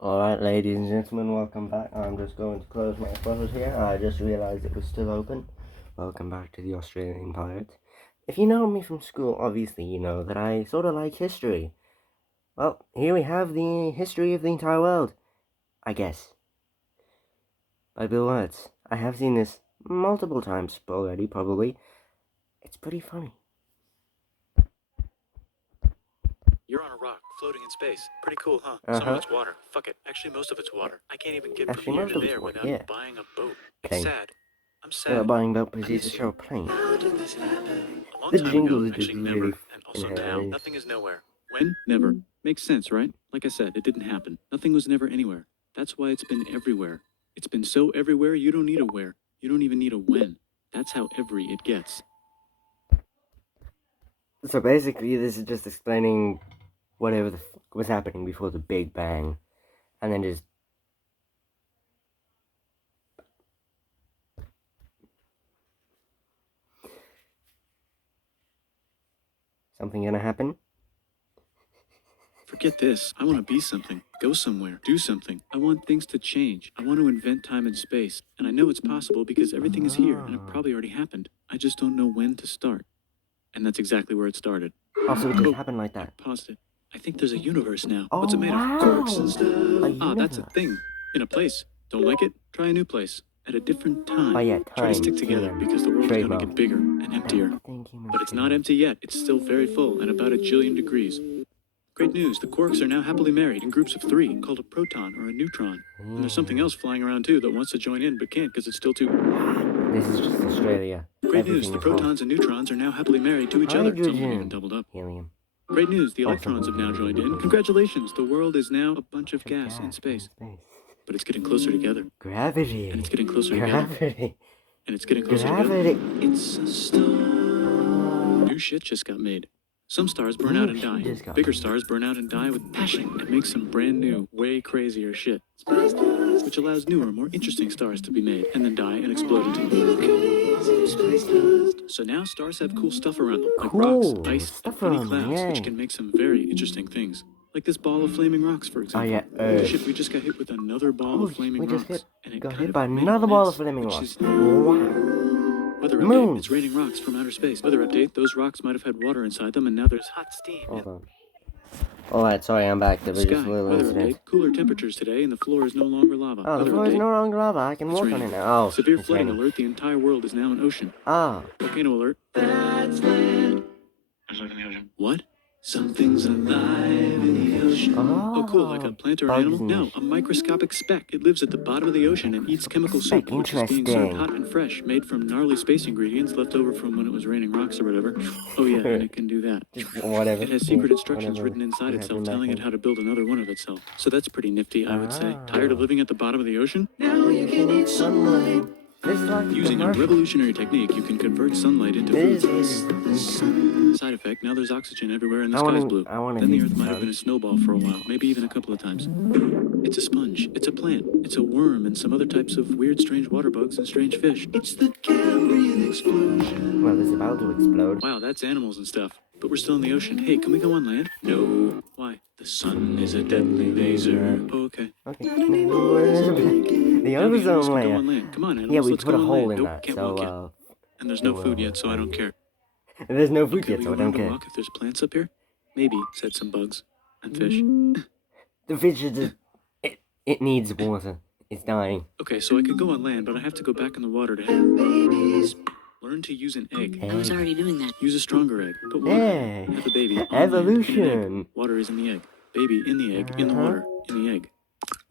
Alright, ladies and gentlemen, welcome back. I'm just going to close my photos here. I just realised it was still open. Welcome back to the Australian Pirates. If you know me from school, obviously you know that I sort of like history. Well, here we have the history of the entire world, I guess, by Bill Wirtz. I have seen this multiple times already, probably. It's pretty funny. You're on a rock, floating in space. Pretty cool, huh? Some of it's water. Fuck it. Actually, most of it's water. I can't even get from here to there without buying a boat. It's sad. I'm sad. Buying boat proceeds to show a plane. How did this happen? A long The time jingle ago, is actually really never. And also now, nothing is nowhere. When? Never. Makes sense, right? Like I said, it didn't happen. Nothing was never anywhere. That's why it's been everywhere. It's been so everywhere, you don't need a where. You don't even need a when. That's how every it gets. So basically, this is just explaining whatever the fuck was happening before the Big Bang, and then just something gonna happen. Forget this. I want to be something, go somewhere, do something. I want things to change. I want to invent time and space. And I know it's possible because everything is here and it probably already happened. I just don't know when to start. And that's exactly where it started. Also, it just happened like that. Paused it. I think there's a universe now. Oh, What's it made wow. of? Quarks and stuff. Ah, that's a thing. In a place. Don't like it? Try a new place. At a different time. Oh, yeah, Try to time, stick together because the world's going to get bigger and emptier. But it's not empty yet. It's still very full and about 1 jillion degrees. Great news, the quarks are now happily married in groups of 3, called a proton or a neutron. And there's something else flying around too that wants to join in but can't because it's still too... This is just Australia. Great news, the protons and neutrons are now happily married to each other. Some have even doubled up. Helium. Great news, the electrons have now joined in. Congratulations, the world is now a bunch of gas in space. But it's getting closer together. Gravity. And it's getting closer together. Gravity. And it's getting closer Gravity. together. It's a star. New shit just got made. Some stars burn out and die. Bigger stars burn out and die with passion and make some brand new, way crazier shit. Which allows newer, more interesting stars to be made and then die and explode into. So now stars have cool stuff around them, like rocks, ice, and funny clouds, which can make some very interesting things. Like this ball of flaming rocks, for example. Oh, yeah, Shit, we just got hit with another ball of flaming rocks. And it got hit by another ball of flaming rocks. Wow. Weather update, it's raining rocks from outer space. Weather update, those rocks might have had water inside them and now there's hot steam. Hold on. Alright, sorry, I'm back. There was just a little incident. Update, cooler temperatures today and the floor is no longer lava. Oh, the floor is no longer lava. I can walk on it now. Oh, severe flooding alert, the entire world is now an ocean. Ah. Volcano alert. That's land. There's life in the ocean. What? Something's alive in the ocean. Oh, cool, like a plant or an animal? No, a microscopic speck. It lives at the bottom of the ocean and eats chemical soup, which is being served hot and fresh, made from gnarly space ingredients left over from when it was raining rocks or whatever. Oh yeah, and it can do that. Whatever. It has secret instructions written inside itself telling it how to build another one of itself. So that's pretty nifty, I would say. Tired of living at the bottom of the ocean? Now you can eat sunlight. Using a revolutionary technique, you can convert sunlight into food. Side effect, now there's oxygen everywhere and the sky's blue. Then the earth might have been a snowball for a while, maybe even a couple of times. It's a sponge, it's a plant, it's a worm and some other types of weird strange water bugs and strange fish. It's the Cambrian explosion. Well, it's about to explode. Wow, that's animals and stuff. But we're still in the ocean. Hey, can we go on land? No. Why? The sun is a deadly laser. Oh, okay. Okay. The ozone layer. On land. Come on, animals, yeah, we let's put go a on hole land. in Nope, that, so, And there's no food yet, so I don't care. There's no food yet, so I don't care. Walk if there's plants up here? Maybe, said some bugs. And fish. The fish is just... It needs water. It's dying. Okay, so I could go on land, but I have to go back in the water to have babies. Learn to use an egg. I was already doing that. Use a stronger egg. Put water. Have a baby. Evolution. Water is in the egg. Baby in the egg, in the water, in the egg.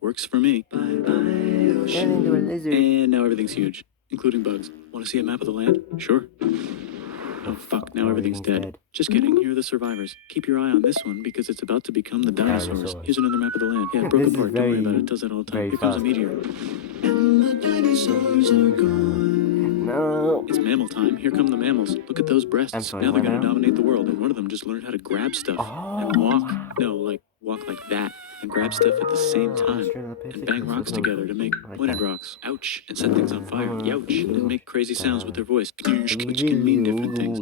Works for me. Bye bye, ocean. Into a lizard. And now everything's huge, including bugs. Want to see a map of the land? Sure. Oh fuck, now everything's dead. Just kidding, here are the survivors. Keep your eye on this one because it's about to become the dinosaurs. Here's another map of the land. Yeah, it broke apart, don't worry about it, it does that all the time. Here comes a meteor. And the dinosaurs are gone. No. It's mammal time. Here come the mammals. Look at those breasts. Now they're gonna dominate the world, and one of them just learned how to grab stuff and walk. No, like walk like that. And grab stuff at the same time. And bang rocks together to make pointed rocks. Ouch. And set things on fire. Youch. And make crazy sounds with their voice. Which can mean different things.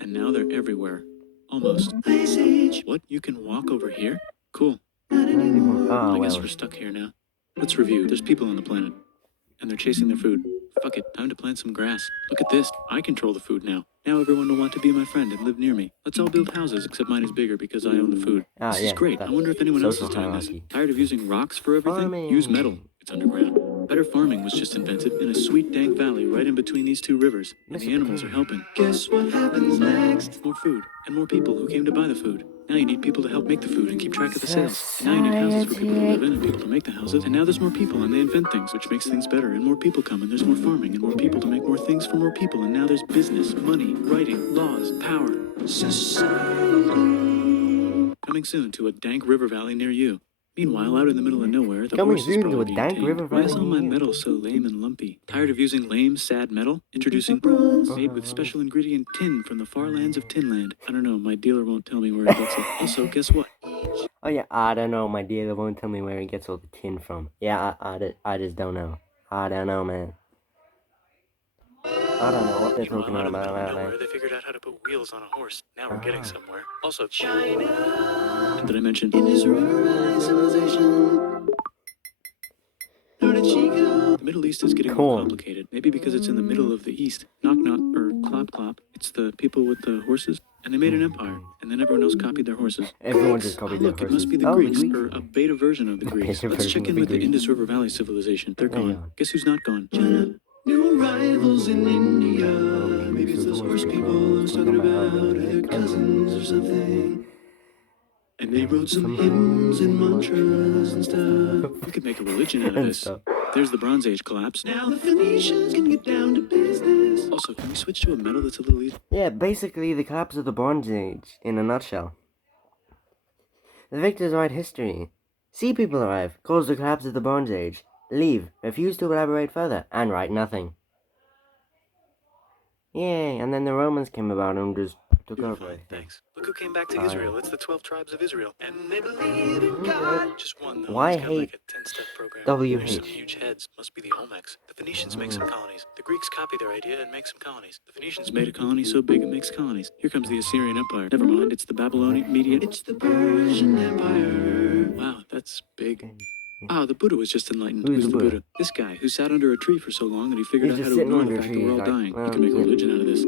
And now they're everywhere. Almost. What? You can walk over here? Cool. Not anymore. Oh, I guess well. we're stuck here now. Let's review. There's people on the planet, and they're chasing their food. Fuck it, time to plant some grass. Look at this. I control the food now. Now everyone will want to be my friend and live near me. Let's all build houses, except mine is bigger because I own the food. Ah, This yeah, is great. I wonder if anyone else is social doing this. hierarchy. Tired of using rocks for everything? Use metal. It's underground. Better farming was just invented in a sweet dank valley right in between these two rivers, and the animals are helping. Guess what happens next? More food, and more people who came to buy the food. Now you need people to help make the food and keep track of the sales. And now you need houses for people to live in and people to make the houses. And now there's more people and they invent things, which makes things better. And more people come and there's more farming and more people to make more things for more people. And now there's business, money, writing, laws, power. Society. Coming soon to a dank river valley near you. Meanwhile, out in the middle of nowhere, the Coming horse is soon to probably a being dank tamed. river Why is valley all my near you? metal so lame and lumpy? Tired of using lame, sad metal? Introducing bronze, made with special ingredient tin from the far lands of Tinland. I don't know, my dealer won't tell me where he gets it. Also, guess what? Oh, yeah, I don't know. My dealer won't tell me where he gets all the tin from. Yeah, I just don't know. I don't know, man. I don't know what they're talking Meanwhile, out in the about. middle of nowhere, they figured out how to put wheels on a horse. Now we're getting somewhere. Also, China. Did I mention Indus River civilization? Where did she go? The Middle East is getting more Corn. complicated. Maybe because it's in the middle of the East. Knock knock or clop clop. It's the people with the horses. And they made an empire. And then everyone else copied their horses. Everyone just copied their Look, horses. it must be the Oh, Greeks, Greeks. or a beta version of the Greeks. beta Let's check version in of with the the Greeks. Indus River Valley civilization. They're They're gone. gone. Guess who's not gone? China. New arrivals in India. Maybe it's those horse people I was talking about, or their cousins or something. And they wrote some hymns and mantras and stuff. We could make a religion out of And this. stuff. There's the Bronze Age collapse. Now the Phoenicians can get down to business. Also, can we switch to a metal that's a little easier? Yeah, basically the collapse of the Bronze Age, in a nutshell. The victors write history. See people arrive, cause the collapse of the Bronze Age, leave, refuse to elaborate further, and write nothing. Yay, and then the Romans came about and just took over. Fine, thanks. Look who came back to Fine. Israel. It's the 12 tribes of Israel. And they believe in God. Just one, though. Why He's got like hate a 10-step program. WH? There's some huge heads. Must be the Olmecs. The Phoenicians make some colonies. The Greeks copy their idea and make some colonies. The Phoenicians made a colony so big it makes colonies. Here comes the Assyrian Empire. Never mind, it's the Babylonian Median. It's the Persian Empire. Wow, that's big. Ah, the Buddha was just enlightened. Who's the Buddha? This guy who sat under a tree for so long that he figured He's out how just to sitting ignore under the a fact tree, that we're all like, dying. well, He can make a yeah. religion out of this.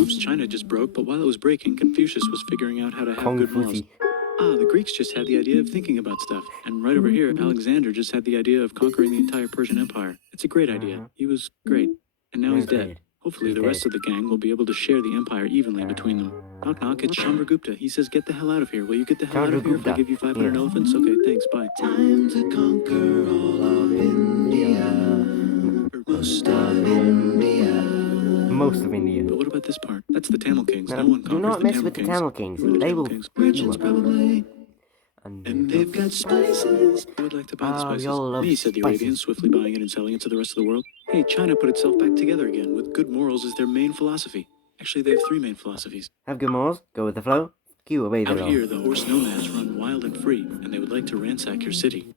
Oops, China just broke, but while it was breaking, Confucius was figuring out how to have good laws. Confuci. Ah, the Greeks just had the idea of thinking about stuff. And right over here, Alexander just had the idea of conquering the entire Persian Empire. It's a great idea. He was great. And now he's dead. Hopefully He's the rest dead. of the gang will be able to share the empire evenly between them. Knock knock, it's Chandragupta. He says, get the hell out of here. Will you get the hell out of here if I Chandragupta. give you 500 Yeah. elephants? Okay, thanks, bye. Time to conquer all of India. Or most of India. Most of India. But what about this part? That's the Tamil Kings. Now, No one do conquers not the mess Tamil with the Kings. Tamil Kings. Who are the They Tamil will Kings? fuck you Merchants, up. probably. And And they've got spices. Who would like to buy the Ah, we spices? all love Me, said the spices. Arabians, swiftly buying it and selling it to the rest of the world. Hey, China put itself back together again, with good morals as their main philosophy. Actually, they have 3 main philosophies. have good morals, go with the flow, cue away the Out law. here, the horse nomads run wild and free, and they would like to ransack your city.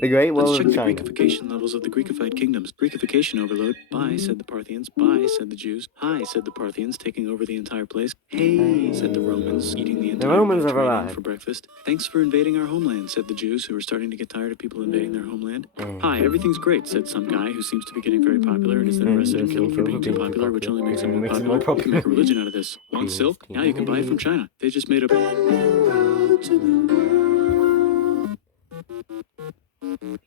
The Great Wall Let's of check the China. Greekification levels of the Greekified kingdoms. Greekification overload. Bye, said the Parthians. Bye, said the Jews. Hi, said the Parthians, taking over the entire place. Hey, said the Romans, eating the entire Romans have Mediterranean arrived. for breakfast. Thanks for invading our homeland, said the Jews, who were starting to get tired of people invading their homeland. Hi, everything's great, said some guy who seems to be getting very popular and is then arrested and killed for being too popular, which only makes him more popular. You can make a religion out of this. Want silk? Now you can buy it from China. They just made a brand new road to the world.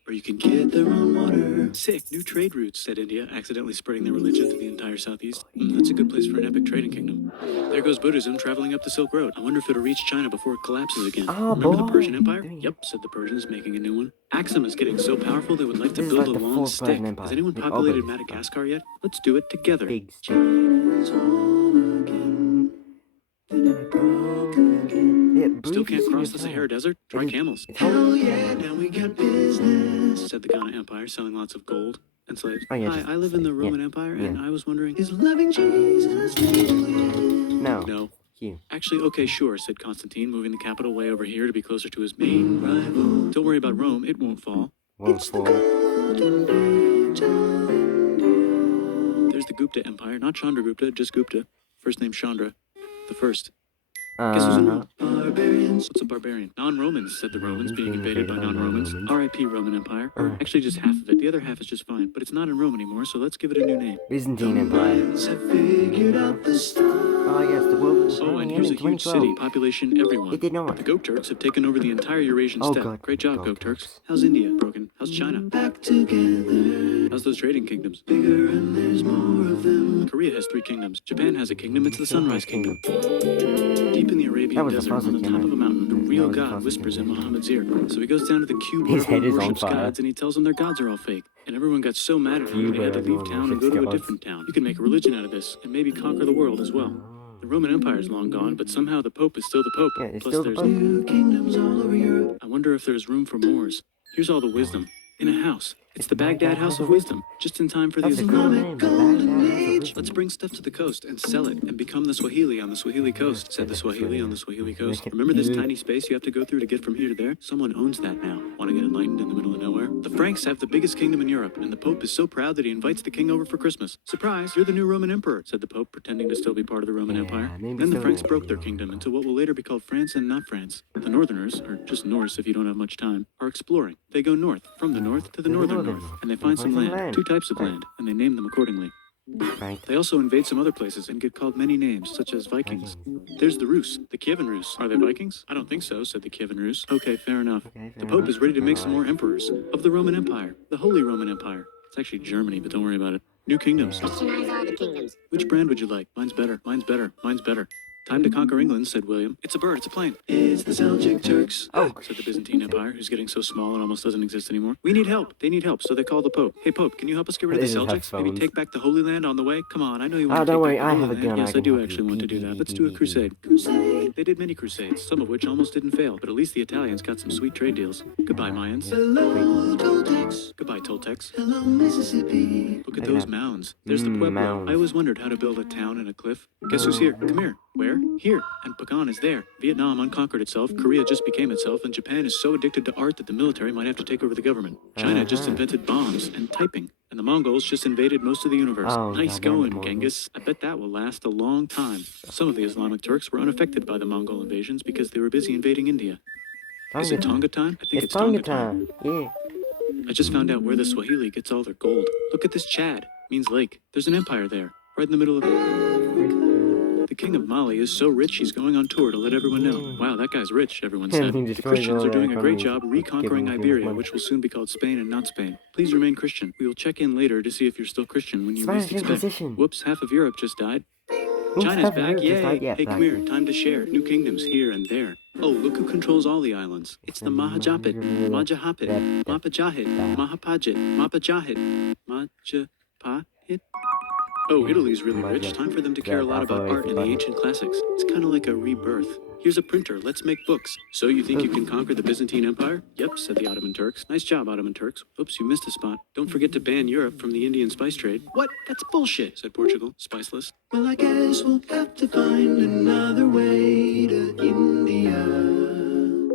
Or you can get their own water. Sick, new trade routes, said India, accidentally spreading their religion to the entire southeast. That's a good place for an epic trading kingdom. There goes Buddhism traveling up the Silk Road. I wonder if it'll reach China before it collapses again. Oh, Remember the boy. Persian Empire? Doing it. Yep, said the Persians, making a new one. Axum is getting so powerful they would like to This is build like a the long fourth stick. Persian Empire. Has anyone The populated others. Madagascar yet? Let's do it together. Pigs. China's home again. Then it broke again. Yeah, Still Bruce can't is cross the China. Sahara Desert? Try It is- camels. it's Hell all- yeah, now we got business, said the Ghana Empire, selling lots of gold and slaves. Oh, yeah, Hi, just I live in the slaves, yeah. Roman Empire, and Yeah. I was wondering, is loving Jesus legal yet? No. No. You. Actually, okay, sure, said Constantine, moving the capital way over here to be closer to his main rival. Don't worry about Rome, it won't fall. Won't fall. Golden Age of India. There's the Gupta Empire, not Chandragupta, just Gupta. First name Chandra. The first. Guess who's in Rome? Barbarians. What's a barbarian? Non-Romans, said the Romans, being invaded by non-Romans. R.I.P. Roman Empire. Or actually just half of it. The other half is just fine. But it's not in Rome anymore, so let's give it a new name. Byzantine Empire. Oh, yes, the world was Oh, and here's a huge city, population everyone. It did not. The Goat Turks have taken over the entire Eurasian steppe. God. Great job, Goat Turks. How's India? Broken. How's China? Back together. How's those trading kingdoms? Bigger and there's more of them. Korea has 3 kingdoms. Japan has a kingdom. It's the Sunrise Kingdom. Deep in the Arabian desert, on the top of a mountain, a real god whispers in Muhammad's ear. So he goes down to the cube where everyone worships gods, and he tells them their gods are all fake. And everyone got so mad at him, they had to leave town and go to a different town. You can make a religion out of this, and maybe conquer the world as well. The Roman Empire is long gone, but somehow the Pope is still the Pope. Yeah, it's Plus, still the there's Pope. new kingdoms all over Europe. I wonder if there's room for Moors. Here's all the wisdom. In a house. It's the Baghdad House of Wisdom. Just in time for the Islamic Golden Age. Let's bring stuff to the coast and sell it and become the Swahili on the Swahili coast, said the Swahili on the Swahili coast. Remember this tiny space you have to go through to get from here to there? Someone owns that now. Want to get enlightened in the middle of nowhere? The Franks have the biggest kingdom in Europe, and the Pope is so proud that he invites the king over for Christmas. Surprise, you're the new Roman emperor, said the Pope, pretending to still be part of the Roman Empire. Then the Franks broke their kingdom into what will later be called France and not France. The Northerners, or just Norse if you don't have much time, are exploring. They go north, from the north to the northern north, and they find some land, 2 types of land, and they name them accordingly. Right. They also invade some other places and get called many names, such as Vikings. There's the Rus, the Kievan Rus. Are they Vikings? I don't think so, said the Kievan Rus. Okay, fair enough. The Pope is ready to make some more emperors of the Roman Empire, the Holy Roman Empire. It's actually Germany, but don't worry about it. New kingdoms. Christianize all the kingdoms. Which brand would you like? Mine's better. Mine's better. Mine's better. Time to conquer England, said William. It's a bird, it's a plane. It's the Seljuk Turks. Oh, said the Byzantine Empire, who's getting so small and almost doesn't exist anymore. We need help. They need help, so they call the Pope. Hey, Pope, can you help us get rid of the They just have Seljuks? Maybe phones. take back the Holy Land on the way? Come on, I know you want Oh, to don't take worry, back the I Holy have a Land. gun, I Yes, I can do help you. actually want to do that. Let's do a crusade. Crusade. They did many crusades, some of which almost didn't fail, but at least the Italians got some sweet trade deals. Goodbye, Mayans. Hello, Toltecs. Goodbye, Toltecs. Hello, Mississippi. Look at those mounds. There's the Pueblo. mounds. I always wondered how to build a town in a cliff. Guess who's here? Come here. Where? Here. And Pagan is there. Vietnam unconquered itself, Korea just became itself, and Japan is so addicted to art that the military might have to take over the government. China just invented bombs and typing. And the Mongols just invaded most of the universe. Oh, Nice goddamn going, Mongols. Genghis. I bet that will last a long time. Some of the Islamic Turks were unaffected by the Mongol invasions because they were busy invading India. Is it Tonga time? I think It's Tonga time. Yeah. I just found out where the Swahili gets all their gold. Look at this Chad. Means lake. There's an empire there. Right in the middle of it. The king of Mali is so rich he's going on tour to let everyone know. Wow, that guy's rich, everyone Yeah, said. he The destroys Christians all are doing their a great economies, job reconquering giving Iberia, money. which will soon be called Spain and not Spain. Please remain Christian. We will check in later to see if you're still Christian when you Spanish least expect. Inquisition. Whoops, half of Europe just died. Oops, China's half of back, Europe just yay! died. Yeah, Hey, come back. here, time to share. New kingdoms here and there. Oh, look who controls all the islands. It's the Mahajapit, Majapahit, Mapajahit, Mahapajit, Mapajahit, Majapahit. Oh, Italy's really rich. Time for them to care a lot about art and the ancient classics. It's kind of like a rebirth. Here's a printer. Let's make books. So you think you can conquer the Byzantine Empire? Yep, said the Ottoman Turks. Nice job, Ottoman Turks. Oops, you missed a spot. Don't forget to ban Europe from the Indian spice trade. What? That's bullshit, said Portugal. Spiceless. Well, I guess we'll have to find another way to India.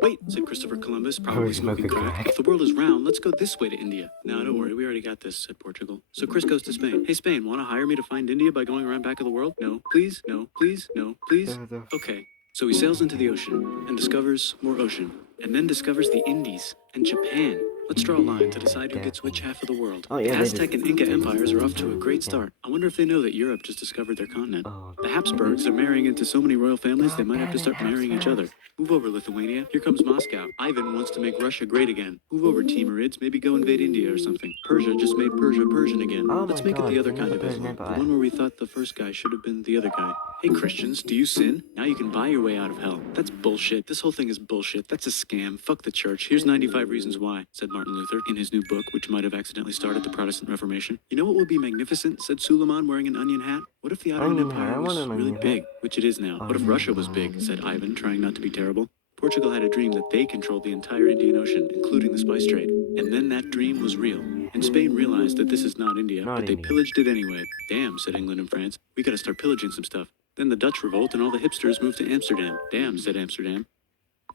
Wait, said Christopher Columbus, probably smoking crack. If the world is round, let's go this way to India. No, don't worry, we already got this, said Portugal. So Chris goes to Spain. Hey, Spain, want to hire me to find India by going around back of the world? No, please, no, please, no, please. Okay. So he sails into the ocean and discovers more ocean, and then discovers the Indies and Japan. Let's draw a line to decide who gets which half of the world. Oh, yeah, the they Aztec and Inca empires are off to a great start. I wonder if they know that Europe just discovered their continent. Oh, The Habsburgs are marrying into so many royal families they might have to start marrying each other. Move over, Lithuania. Here comes Moscow. Ivan wants to make Russia great again. Move over, Timurids. Maybe go invade India or something. Persia just made Persia Persian again. Oh Let's my make it God, the other yeah, kind the of Persian Islam. The Empire. one where we thought the first guy should have been the other guy. Hey, Christians, do you sin? Now you can buy your way out of hell. That's bullshit. This whole thing is bullshit. That's a scam. Fuck the church. Here's 95 Reasons Why, said Martin Luther in his new book, which might have accidentally started the Protestant Reformation. You know what would be magnificent, said Suleiman wearing an onion hat? What if the Ottoman Onion hat, Empire I was want an really onion big, which it is now? What if Russia was big, said Ivan, trying not to be terrible. Portugal had a dream that they controlled the entire Indian Ocean, including the spice trade. And then that dream was real. And Spain realized that this is not India, Not but they India. pillaged it anyway. Damn, said England and France. We gotta start pillaging some stuff. Then the Dutch revolt and all the hipsters moved to Amsterdam. Damn, said Amsterdam.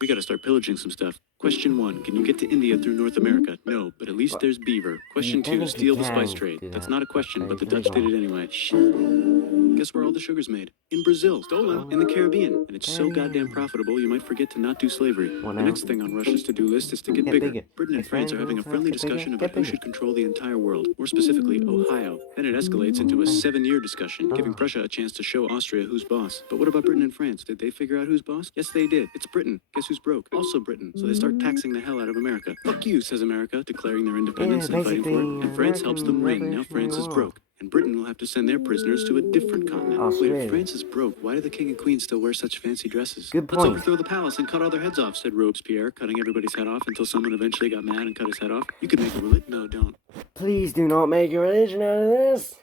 We gotta start pillaging some stuff. Question 1, can you get to India through North America? No, but at least there's beaver. Question 2, technically steal the spice can trade. do That's that. not a question, Okay, but the it's Dutch did illegal. it anyway. Guess where all the sugar's made? In Brazil. Stolen. In the Caribbean. And it's so goddamn profitable, you might forget to not do slavery. The next thing on Russia's to-do list is to get bigger. Britain and France are having a friendly discussion about who should control the entire world, more specifically, Ohio. Then it escalates into a 7-year discussion, giving Prussia a chance to show Austria who's boss. But what about Britain and France? Did they figure out who's boss? Yes, they did. It's Britain. Guess who's broke? Also Britain. So they start taxing the hell out of America. Fuck you, says America, declaring their independence and fighting for it. And France helps them win. Now France is broke. And Britain will have to send their prisoners to a different continent. Wait, if France is broke, why do the king and queen still wear such fancy dresses? Good point. Let's overthrow the palace and cut all their heads off, said Robespierre, cutting everybody's head off until someone eventually got mad and cut his head off. You could make a religion. No, don't. Please do not make a religion out of this.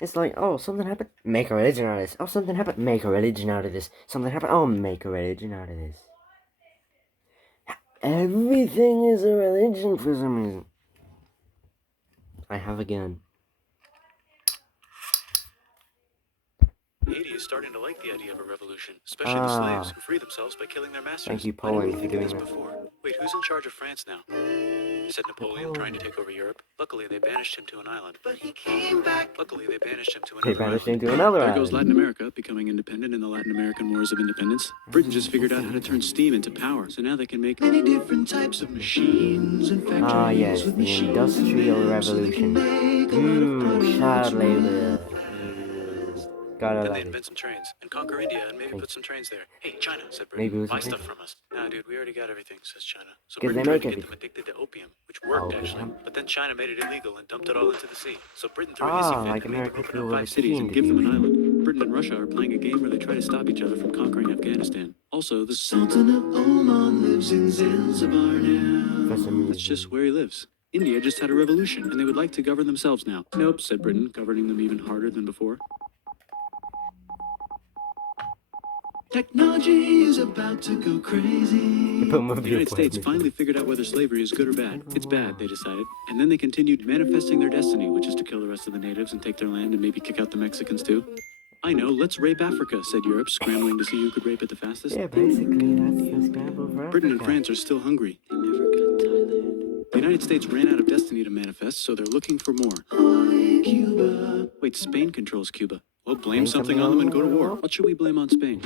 It's like, oh, something happened. Make a religion out of this. Oh, something happened. Make a religion out of this. Something happened. Oh, make a religion out of this. Everything is a religion for some reason. I have a gun. Haiti is starting to like the idea of a revolution, especially the slaves who free themselves by killing their masters. Thank you, Poland, for doing that. Before. Wait, who's in charge of France now? Said Napoleon trying to take over Europe. Luckily, they banished him to an island. But he came back. Luckily, they banished him to another island. There goes Latin America, becoming independent in the Latin American Wars of Independence. Britain just figured out how to turn steam into power, so now they can make many different types of machines and factories yes, with the machines. Industrial Revolution. Child labor. Then they invent some trains and conquer India and maybe put some trains there. Hey, China, said Britain, buy stuff from us. Nah, dude, we already got everything, says China. So Britain tried to get them addicted to opium, which worked actually. But then China made it illegal and dumped it all into the sea. So Britain threw a hissy fit and made them open up 5 cities and give them an island. Britain and Russia are playing a game where they try to stop each other from conquering Afghanistan. Also, the Sultan of Oman lives in Zanzibar now. That's just where he lives. India just had a revolution, and they would like to govern themselves now. Nope, said Britain, governing them even harder than before. Technology is about to go crazy. The United States finally figured out whether slavery is good or bad. It's bad, they decided. And then they continued manifesting their destiny, which is to kill the rest of the natives and take their land and maybe kick out the Mexicans too. I know, let's rape Africa, said Europe, scrambling to see who could rape it the fastest. Yeah, basically, that's the scramble for Africa. Britain and France are still hungry. They never got Thailand. The United States ran out of destiny to manifest, so they're looking for more. Hi, Cuba. Wait, Spain controls Cuba. Well, blame something on them and go to war. What should we blame on Spain?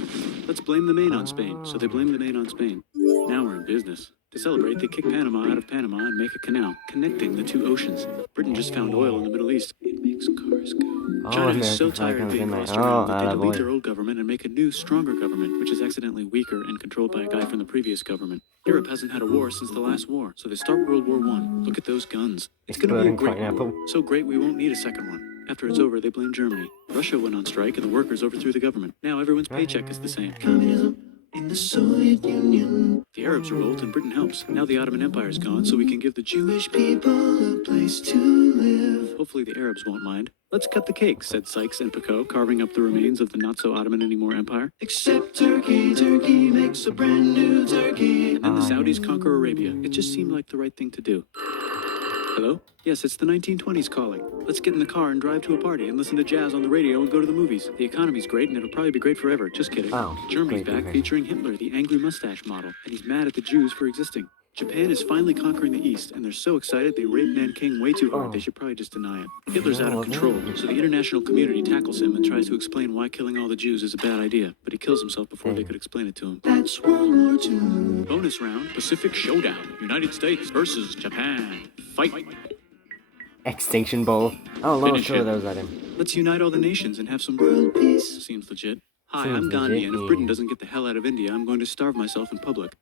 Let's blame the Maine on Spain. So they blame the Maine on Spain. Now we're in business. To celebrate, they kick Panama out of Panama and make a canal, connecting the 2 oceans. Britain just found oil in the Middle East. It makes cars go. China is so tired of being bossed around that they delete their old government and make a new, stronger government, which is accidentally weaker and controlled by a guy from the previous government. Europe hasn't had a war since the last war, so they start World War I. Look at those guns. It's gonna be a great war. So great we won't need a second one. After it's over, they blame Germany. Russia went on strike and the workers overthrew the government. Now everyone's paycheck is the same. Communism in the Soviet Union. The Arabs revolt and Britain helps. Now the Ottoman Empire is gone, so we can give the Jewish people a place to live. Hopefully the Arabs won't mind. Let's cut the cake, said Sykes and Picot, carving up the remains of the not-so-Ottoman-anymore empire. Except Turkey, Turkey makes a brand new Turkey. And then the Saudis conquer Arabia. It just seemed like the right thing to do. Hello? Yes, it's the 1920s calling. Let's get in the car and drive to a party and listen to jazz on the radio and go to the movies. The economy's great and it'll probably be great forever. Just kidding. Germany's back featuring Hitler, the angry mustache model, and he's mad at the Jews for existing. Japan is finally conquering the East, and they're so excited they rape Nanking way too hard they should probably just deny it. Hitler's out of control, so the international community tackles him and tries to explain why killing all the Jews is a bad idea, but he kills himself before they could explain it to him. That's World War II. Bonus round, Pacific Showdown. United States versus Japan. Fight! Extinction Bowl. Oh, no, show those at him. Let's unite all the nations and have some world peace. Seems legit. Hi, I'm Gandhi, and if Britain doesn't get the hell out of India, I'm going to starve myself in public.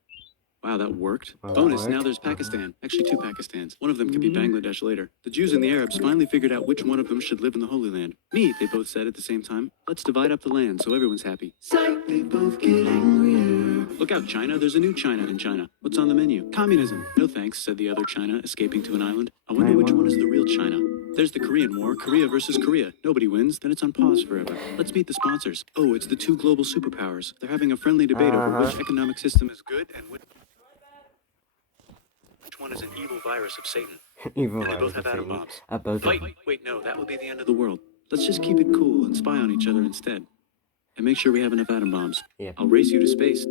Wow, that worked. Bonus, now there's Pakistan. Actually, 2 Pakistans. One of them could be Bangladesh later. The Jews and the Arabs finally figured out which one of them should live in the Holy Land. Me, they both said at the same time. Let's divide up the land so everyone's happy. Psych, they both get angrier. Look out, China. There's a new China in China. What's on the menu? Communism. No thanks, said the other China, escaping to an island. I wonder which one is the real China. There's the Korean War, Korea versus Korea. Nobody wins, then it's on pause forever. Let's meet the sponsors. Oh, it's the 2 global superpowers. They're having a friendly debate over which economic system is good and which one is an evil virus of Satan. Evil and they both have atom bombs. Both Fight! Wait, no, that would be the end of the world. Let's just keep it cool and spy on each other instead. And make sure we have enough atom bombs. Yeah. I'll race you to space.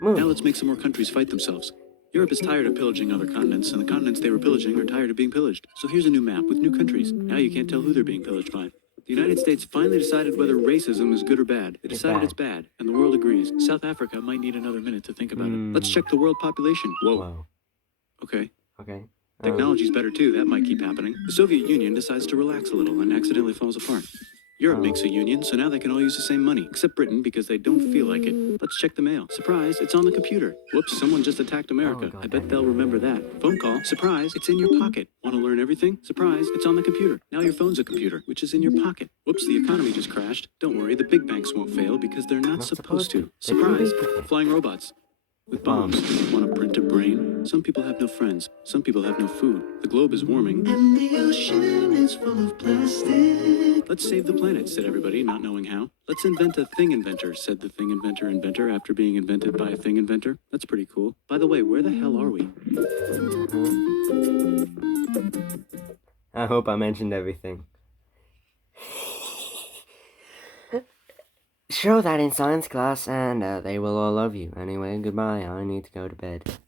Move. Now let's make some more countries fight themselves. Europe is tired of pillaging other continents, and the continents they were pillaging are tired of being pillaged. So here's a new map with new countries. Now you can't tell who they're being pillaged by. The United States finally decided whether racism is good or bad. They decided it's bad, and the world agrees. South Africa might need another minute to think about it. Let's check the world population. Whoa. Okay. Okay. Technology's better too, that might keep happening. The Soviet Union decides to relax a little and accidentally falls apart. Europe makes a union, so now they can all use the same money, except Britain because they don't feel like it. Let's check the mail. Surprise, it's on the computer. Whoops, someone just attacked America. I bet they'll remember that. Phone call. Surprise, it's in your pocket. Want to learn everything? Surprise, it's on the computer. Now your phone's a computer, which is in your pocket. Whoops, the economy just crashed. Don't worry, the big banks won't fail because they're not supposed to. Surprise, flying robots. With bombs. Want to print a brain? Some people have no friends. Some people have no food. The globe is warming. And the ocean is full of plastic. Let's save the planet, said everybody, not knowing how. Let's invent a thing inventor, said the thing inventor after being invented by a thing inventor. That's pretty cool. By the way, where the hell are we? I hope I mentioned everything. Show that in science class and they will all love you. Anyway, goodbye. I need to go to bed.